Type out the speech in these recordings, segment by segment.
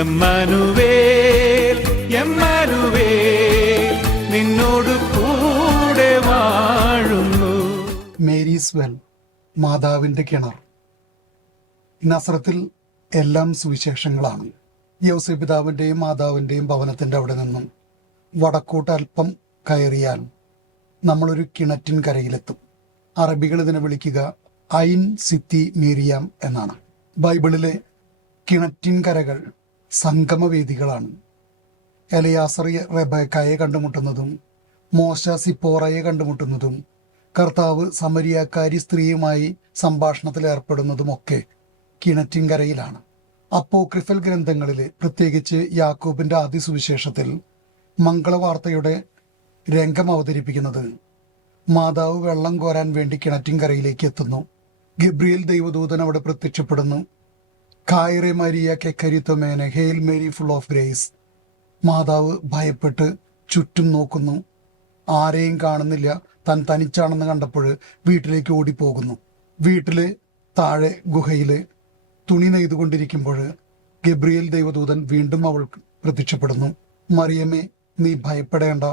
എമ്മാനുവേൽ എമ്മാനുവേൽ നിന്നോട് കൂടെ വാഴുന്നു. മേരീസ് വെൽ, മാതാവിൻ്റെ കിണർ. നസ്രത്തിൽ എല്ലാം സുവിശേഷങ്ങളാണ്. യൗസേപ്പിതാവിൻ്റെയും മാതാവിൻ്റെയും ഭവനത്തിൻ്റെ അവിടെ നിന്നും വടക്കോട്ട് അല്പം കയറിയാൽ നമ്മളൊരു കിണറ്റിൻ കരയിലെത്തും. അറബികൾ ഇതിനെ വിളിക്കുക ഐൻ സിത്തി മീരിയാം എന്നാണ്. ബൈബിളിലെ കിണറ്റിൻ കരകൾ സംഗമവേദികളാണ്. എലയാസർ റെബേക്കയെ കണ്ടുമുട്ടുന്നതും മോശ സിപ്പോറയെ കണ്ടുമുട്ടുന്നതും കർത്താവ് സമരിയാക്കാരി സ്ത്രീയുമായി സംഭാഷണത്തിൽ ഏർപ്പെടുന്നതുമൊക്കെ കിണറ്റിൻകരയിലാണ്. അപ്പോക്രിഫൽ ഗ്രന്ഥങ്ങളിൽ, പ്രത്യേകിച്ച് യാക്കോബിൻ്റെ ആദ്യ സുവിശേഷത്തിൽ മംഗളവാർത്തയുടെ രംഗം അവതരിപ്പിക്കുന്നത് മാതാവ് വെള്ളം കോരാൻ വേണ്ടി കിണറ്റിൻകരയിലേക്ക് എത്തുന്നു. ഗബ്രിയേൽ ദൈവദൂതൻ അവിടെ പ്രത്യക്ഷപ്പെടുന്നു. കായറെ മരിയ കെക്കരിത്തൊമേനെ, hail Mary full of grace. മാതാവ് ഭയപ്പെട്ട് ചുറ്റും നോക്കുന്നു, ആരെയും കാണുന്നില്ല. താൻ തനിച്ചാണെന്ന് കണ്ടപ്പോൾ വീട്ടിലേക്ക് ഓടിപ്പോകുന്നു. വീട്ടില് താഴെ ഗുഹയിൽ തുണി നെയ്തുകൊണ്ടിരിക്കുമ്പോൾ ഗബ്രിയേൽ ദൈവദൂതൻ വീണ്ടും അവൾക്ക് പ്രത്യക്ഷപ്പെടുന്നു. മറിയമേ, നീ ഭയപ്പെടേണ്ട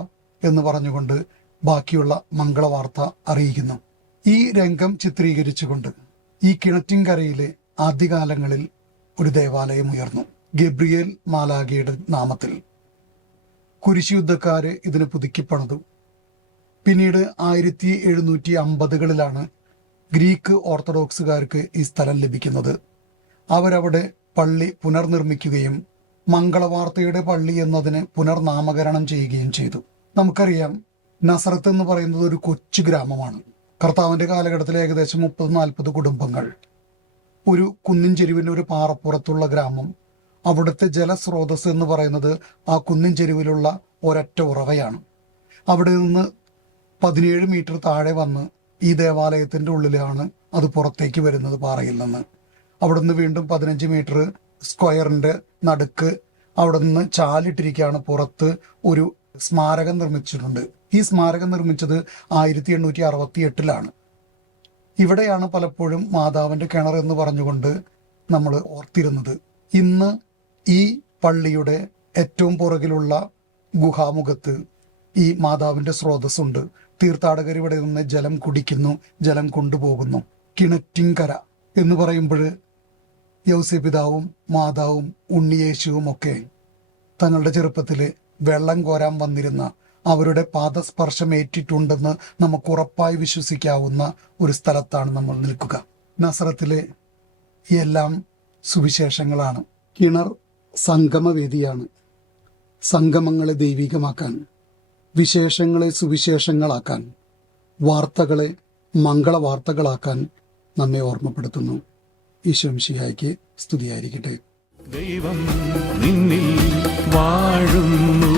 എന്ന് പറഞ്ഞുകൊണ്ട് ബാക്കിയുള്ള മംഗളവാർത്ത അറിയിക്കുന്നു. ഈ രംഗം ചിത്രീകരിച്ചുകൊണ്ട് ഈ കിണറ്റിൻകരയിലെ ആദ്യകാലങ്ങളിൽ ഒരു ദേവാലയം ഉയർന്നു. ഗബ്രിയേൽ മാലാഖയുടെ നാമത്തിൽ കുരിശുയുദ്ധക്കാര് ഇതിന് പുതുക്കിപ്പണിതു. പിന്നീട് 1750കളിലാണ് ഗ്രീക്ക് ഓർത്തഡോക്സുകാർക്ക് ഈ സ്ഥലം ലഭിക്കുന്നത്. അവരവിടെ പള്ളി പുനർനിർമ്മിക്കുകയും മംഗളവാർത്തയുടെ പള്ളി എന്നതിന് പുനർനാമകരണം ചെയ്യുകയും ചെയ്തു. നമുക്കറിയാം, നസറത്ത് എന്ന് പറയുന്നത് ഒരു കൊച്ചു ഗ്രാമമാണ്. കർത്താവിൻ്റെ കാലഘട്ടത്തിൽ ഏകദേശം 30-40 കുടുംബങ്ങൾ. ഒരു കുന്നിൻ ചെരുവിൻ്റെ ഒരു പാറപ്പുറത്തുള്ള ഗ്രാമം. അവിടുത്തെ ജലസ്രോതസ് എന്ന് പറയുന്നത് ആ കുന്നിൻ ചെരുവിലുള്ള ഒരൊറ്റ ഉറവയാണ്. അവിടെ നിന്ന് 17 മീറ്റർ താഴെ വന്ന് ഈ ദേവാലയത്തിൻ്റെ ഉള്ളിലാണ് അത് പുറത്തേക്ക് വരുന്നത്, പാറയിൽ നിന്ന്. അവിടെ നിന്ന് വീണ്ടും 15 മീറ്റർ സ്ക്വയറിൻ്റെ നടുക്ക് അവിടെ നിന്ന് ചാലിട്ടിരിക്കുകയാണ്. പുറത്ത് ഒരു സ്മാരകം നിർമ്മിച്ചിട്ടുണ്ട്. ഈ സ്മാരകം നിർമ്മിച്ചത് 1868ലാണ്. ഇവിടെയാണ് പലപ്പോഴും മാതാവിൻ്റെ കിണർ എന്ന് പറഞ്ഞുകൊണ്ട് നമ്മൾ ഓർത്തിരുന്നത്. ഇന്ന് ഈ പള്ളിയുടെ ഏറ്റവും പുറകിലുള്ള ഗുഹാമുഖത്ത് ഈ മാതാവിൻ്റെ സ്രോതസ്സുണ്ട്. തീർത്ഥാടകർ ഇവിടെ നിന്ന് ജലം കുടിക്കുന്നു, ജലം കൊണ്ടുപോകുന്നു. കിണറ്റിൻകര എന്ന് പറയുമ്പോൾ യൗസേപ്പിതാവും മാതാവും ഉണ്ണിയേശുവും ഒക്കെ തങ്ങളുടെ ചെറുപ്പത്തിൽ വെള്ളം കോരാൻ വന്നിരുന്ന, അവരുടെ പാദസ്പർശം ഏറ്റിട്ടുണ്ടെന്ന് നമുക്ക് ഉറപ്പായി വിശ്വസിക്കാവുന്ന ഒരു സ്ഥലത്താണ് നമ്മൾ നിൽക്കുക. നസ്രത്തിലെ എല്ലാം സുവിശേഷങ്ങളാണ്. കിണർ സംഗമവേദിയാണ്. സംഗമങ്ങളെ ദൈവികമാക്കാൻ, വിശേഷങ്ങളെ സുവിശേഷങ്ങളാക്കാൻ, വാർത്തകളെ മംഗളവാർത്തകളാക്കാൻ നമ്മെ ഓർമ്മപ്പെടുത്തുന്നു. ഈശോ മിശിഹായ്ക്ക് സ്തുതിയായിരിക്കട്ടെ. ദൈവം നിന്നിൽ വാഴുന്നു.